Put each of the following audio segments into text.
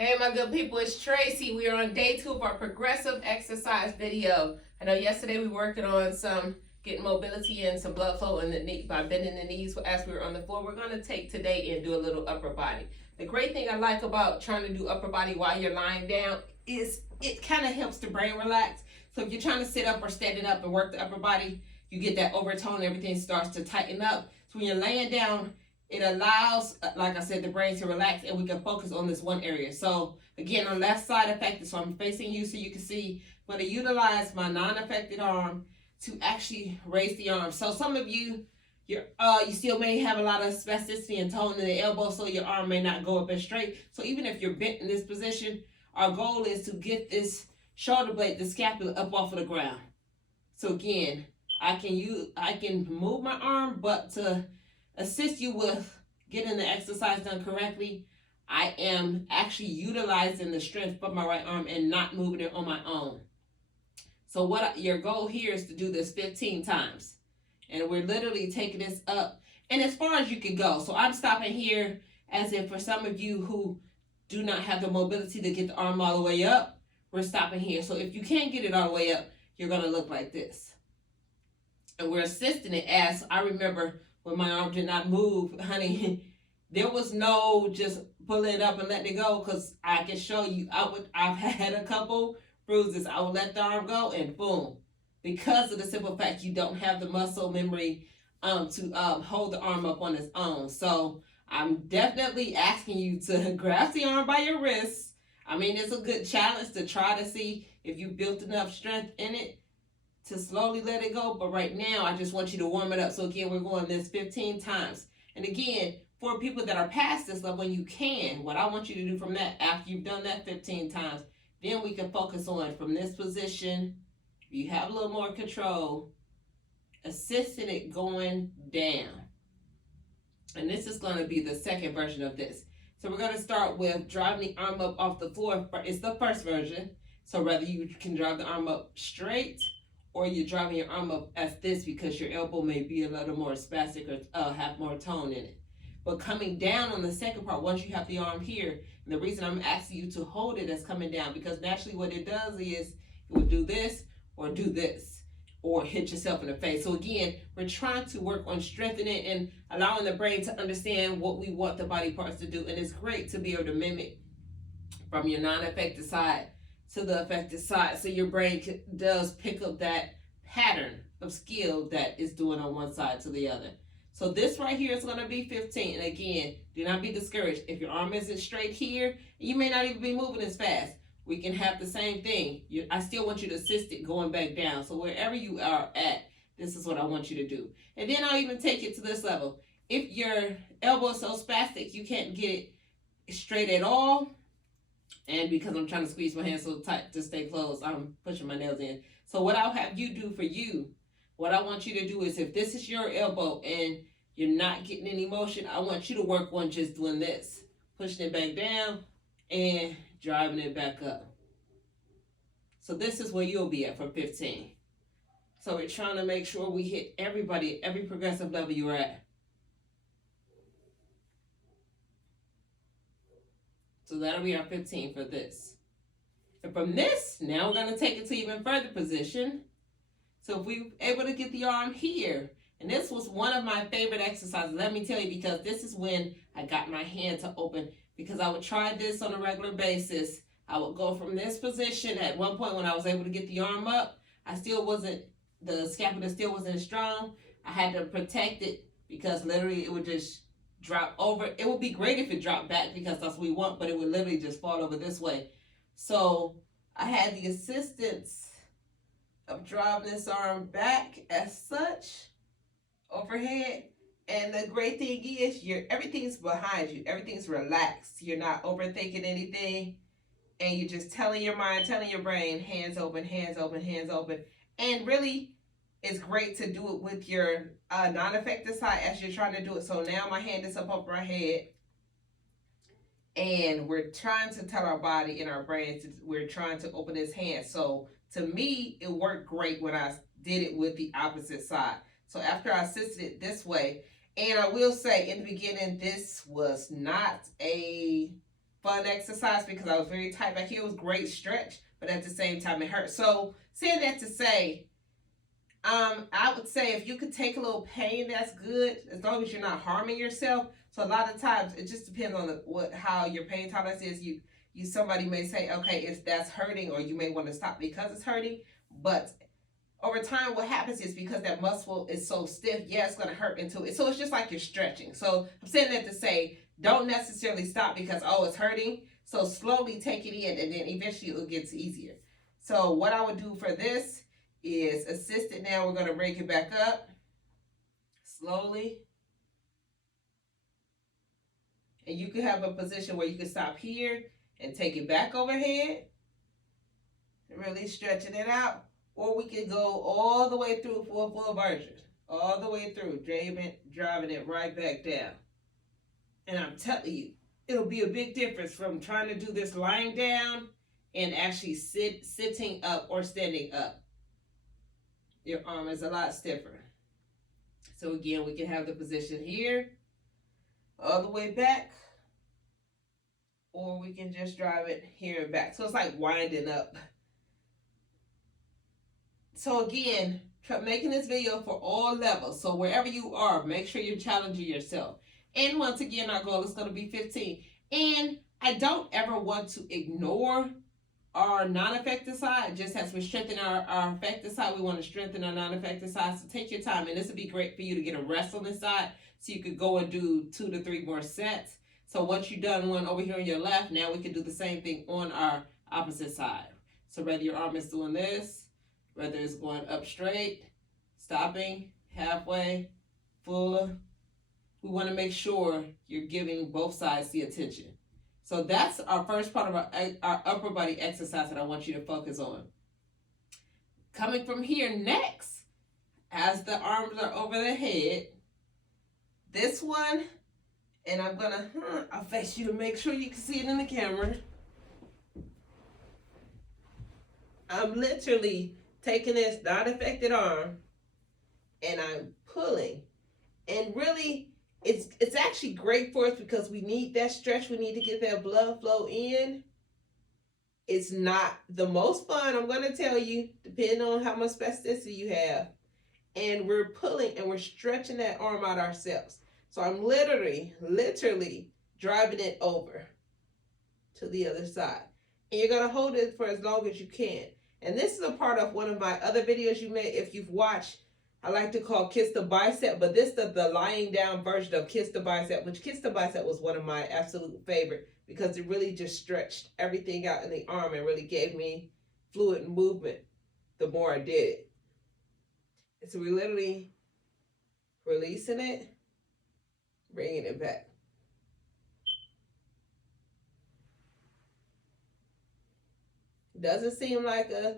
Hey my good people, it's Tracy. We are on day 2 of our progressive exercise video. I know yesterday we were working on some getting mobility and some blood flow in the knee by bending the knees as we were on the floor. We're going to take today and do a little upper body. The great thing I like about trying to do upper body while you're lying down is it kind of helps the brain relax. So if you're trying to sit up or standing up and work the upper body, you get that overtone and everything starts to tighten up. So when you're laying down, it allows, like I said, the brain to relax and we can focus on this one area. So again, on left side affected, so I'm facing you so you can see, I'm going to utilize my non-affected arm to actually raise the arm. So some of you, you still may have a lot of spasticity and tone in the elbow, so your arm may not go up as straight. So even if you're bent in this position, our goal is to get this shoulder blade, the scapula, up off of the ground. So again, I can move my arm, but to assist you with getting the exercise done correctly, I am actually utilizing the strength of my right arm and not moving it on my own. So your goal here is to do this 15 times. And we're literally taking this up and as far as you can go. So I'm stopping here as if for some of you who do not have the mobility to get the arm all the way up, we're stopping here. So if you can't get it all the way up, you're going to look like this. And we're assisting it as I remember when my arm did not move, honey, there was no just pulling it up and letting it go, because I can show you, I've had a couple bruises. I would let the arm go and boom. Because of the simple fact you don't have the muscle memory to hold the arm up on its own. So I'm definitely asking you to grasp the arm by your wrists. I mean, it's a good challenge to try to see if you built enough strength in it to slowly let it go. But right now, I just want you to warm it up. So again, we're going this 15 times. And again, for people that are past this level, when you can, what I want you to do from that, after you've done that 15 times, then we can focus on from this position. You have a little more control, assisting it going down. And this is going to be the second version of this. So we're going to start with driving the arm up off the floor. It's the first version. So whether you can drive the arm up straight or you're driving your arm up as this because your elbow may be a little more spastic or have more tone in it. But coming down on the second part, once you have the arm here, and the reason I'm asking you to hold it as coming down, because naturally what it does is it will do this or hit yourself in the face. So again, we're trying to work on strengthening and allowing the brain to understand what we want the body parts to do. And it's great to be able to mimic from your non-affected side to the affected side, so your brain does pick up that pattern of skill that is doing on one side to the other. So this right here is going to be 15. And again, do not be discouraged. If your arm isn't straight here, you may not even be moving as fast. We can have the same thing. I still want you to assist it going back down. So wherever you are at, this is what I want you to do. And then I'll even take it to this level. If your elbow is so spastic you can't get it straight at all, and because I'm trying to squeeze my hand so tight to stay closed, I'm pushing my nails in. So what I'll have you do for you, what I want you to do is, if this is your elbow and you're not getting any motion, I want you to work on just doing this. Pushing it back down and driving it back up. So this is where you'll be at for 15. So we're trying to make sure we hit everybody, every progressive level you're at. So that'll be our 15 for this. And from this, now we're going to take it to even further position. So if we're able to get the arm here, and this was one of my favorite exercises, let me tell you, because this is when I got my hand to open, because I would try this on a regular basis. I would go from this position. At one point when I was able to get the arm up, the scapula still wasn't as strong. I had to protect it because literally it would just drop over. It would be great if it dropped back because that's what we want, but it would literally just fall over this way. So I had the assistance of driving this arm back as such overhead. And the great thing is everything's behind you. Everything's relaxed. You're not overthinking anything. And you're just telling your mind, telling your brain, hands open, hands open, hands open. And really, it's great to do it with your non-affected side as you're trying to do it. So now my hand is up over my head. And we're trying to tell our body and our brain, we're trying to open his hand. So to me, it worked great when I did it with the opposite side. So after I assisted it this way, and I will say in the beginning, this was not a fun exercise because I was very tight back here. It was great stretch, but at the same time it hurt. So saying that to say, I would say if you could take a little pain, that's good, as long as you're not harming yourself. So a lot of times it just depends on how your pain tolerance is. Somebody may say, okay, if that's hurting, or you may want to stop because it's hurting. But over time, what happens is because that muscle is so stiff, yeah, it's going to hurt into it. So it's just like you're stretching. So I'm saying that to say, don't necessarily stop because, oh, it's hurting. So slowly take it in, and then eventually it gets easier. So what I would do for this is assist it now. We're going to break it back up slowly. And you can have a position where you can stop here and take it back overhead, really stretching it out. Or we can go all the way through for a full version, all the way through, driving it right back down. And I'm telling you, it'll be a big difference from trying to do this lying down and actually sitting up or standing up. Your arm is a lot stiffer. So again, we can have the position here, all the way back, or we can just drive it here and back. So it's like winding up. So again, making this video for all levels. So wherever you are, make sure you're challenging yourself. And once again, our goal is going to be 15. And I don't ever want to ignore our non-effective side. Just as we strengthen our effective side, we want to strengthen our non-effective side. So take your time. And this would be great for you to get a rest on this side, so you could go and do 2 to 3 more sets. So once you've done one over here on your left, now we can do the same thing on our opposite side. So whether your arm is doing this, whether it's going up straight, stopping, halfway, full, we want to make sure you're giving both sides the attention. So that's our first part of our upper body exercise that I want you to focus on. Coming from here next, as the arms are over the head, this one, and I'm going to, I'll face you to make sure you can see it in the camera. I'm literally taking this non-affected arm and I'm pulling. And really, it's actually great for us because we need that stretch. We need to get that blood flow in. It's not the most fun, I'm going to tell you, depending on how much spasticity you have. And we're pulling and we're stretching that arm out ourselves. So I'm literally driving it over to the other side. And you're going to hold it for as long as you can. And this is a part of one of my other videos you may, if you've watched, I like to call Kiss the Bicep, but this is the lying down version of Kiss the Bicep, which Kiss the Bicep was one of my absolute favorite because it really just stretched everything out in the arm and really gave me fluid movement the more I did it. And so we're literally releasing it, bringing it back. Doesn't seem like a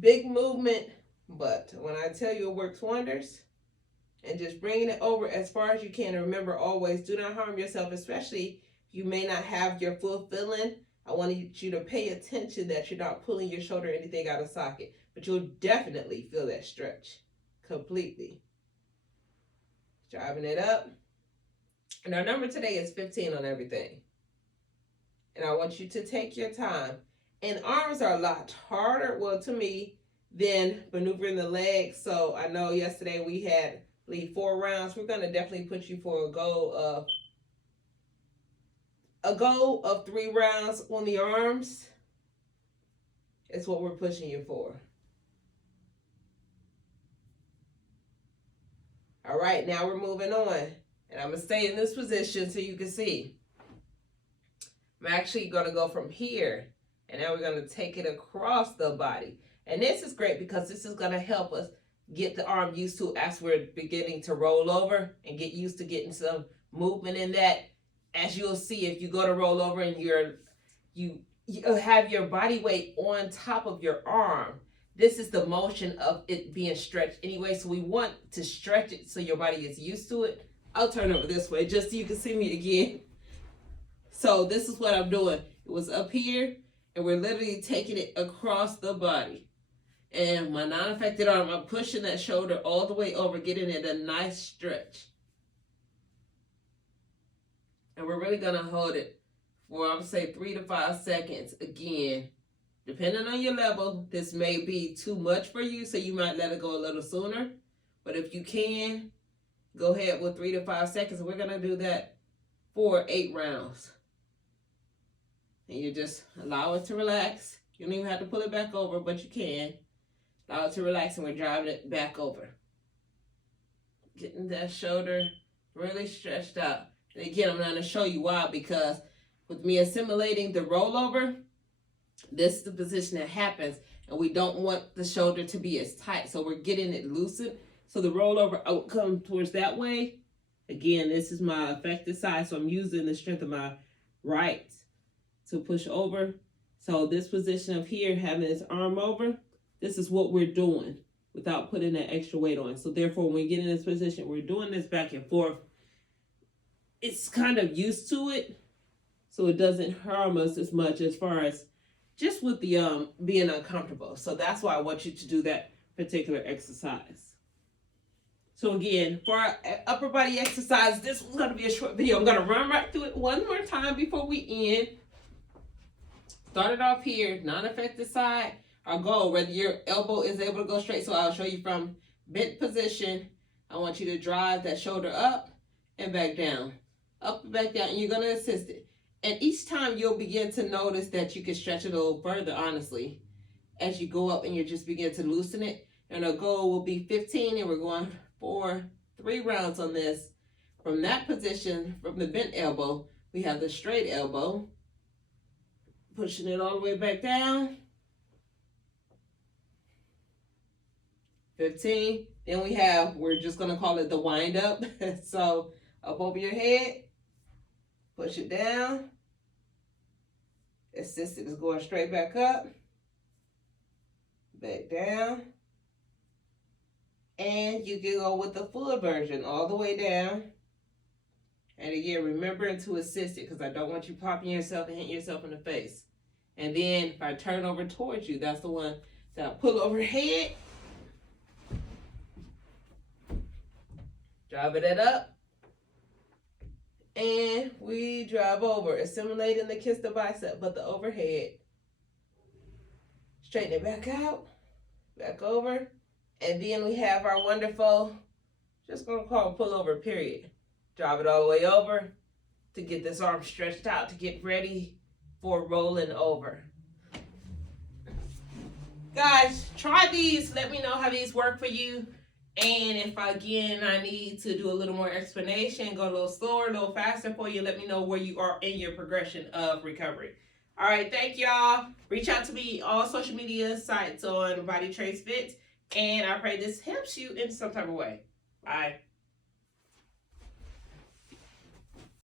big movement, but when I tell you it works wonders, and just bringing it over as far as you can. And remember, always do not harm yourself, especially if you may not have your full feeling. I want you to pay attention that you're not pulling your shoulder or anything out of socket, but you'll definitely feel that stretch completely. Driving it up. And our number today is 15 on everything. And I want you to take your time. And arms are a lot harder, well, to me, than maneuvering the legs. So I know yesterday we had 4 rounds. We're going to definitely put you for a goal of 3 rounds on the arms. It's what we're pushing you for. All right, now we're moving on. And I'm going to stay in this position so you can see. I'm actually going to go from here. And now we're going to take it across the body. And this is great because this is going to help us get the arm used to as we're beginning to roll over and get used to getting some movement in that. As you'll see, if you go to roll over and you have your body weight on top of your arm, this is the motion of it being stretched anyway. So we want to stretch it so your body is used to it. I'll turn over this way just so you can see me again. So this is what I'm doing. It was up here. And we're literally taking it across the body. And my non-affected arm, I'm pushing that shoulder all the way over, getting it a nice stretch. And we're really going to hold it for, I would say, 3 to 5 seconds. Again, depending on your level, this may be too much for you, so you might let it go a little sooner. But if you can, go ahead with 3 to 5 seconds. We're going to do that for 8 rounds. And you just allow it to relax. You don't even have to pull it back over, but you can. Allow it to relax, and we're driving it back over. Getting that shoulder really stretched out. And again, I'm going to show you why, because with me assimilating the rollover, this is the position that happens, and we don't want the shoulder to be as tight. So we're getting it loosened. So the rollover out come towards that way. Again, this is my affected side, so I'm using the strength of my right to push over. So this position of here, having this arm over, this is what we're doing without putting that extra weight on. So therefore, when we get in this position, we're doing this back and forth. It's kind of used to it, so it doesn't harm us as much as far as just with the being uncomfortable. So that's why I want you to do that particular exercise. So again, for our upper body exercise, this was going to be a short video. I'm going to run right through it one more time before we end. Started off here, non-affected side. Our goal, whether your elbow is able to go straight, so I'll show you from bent position. I want you to drive that shoulder up and back down. Up and back down, and you're going to assist it. And each time you'll begin to notice that you can stretch it a little further, honestly, as you go up and you just begin to loosen it. And our goal will be 15, and we're going for 3 rounds on this. From that position, from the bent elbow, we have the straight elbow. Pushing it all the way back down. 15. Then we have, we're just going to call it the wind up. So up over your head. Push it down. Assisted is going straight back up. Back down. And you can go with the full version all the way down. And again, remembering to assist it, because I don't want you popping yourself and hitting yourself in the face. And then if I turn over towards you, that's the one that I pull overhead. Drive it up. And we drive over, assimilating the kiss the bicep, but the overhead. Straighten it back out, back over. And then we have our wonderful, just going to call it pull over, period. Drive it all the way over to get this arm stretched out to get ready for rolling over. Guys, try these. Let me know how these work for you. And if, again, I need to do a little more explanation, go a little slower, a little faster for you, let me know where you are in your progression of recovery. All right, thank y'all. Reach out to me all social media sites on BodyTraceFit. And I pray this helps you in some type of way. Bye.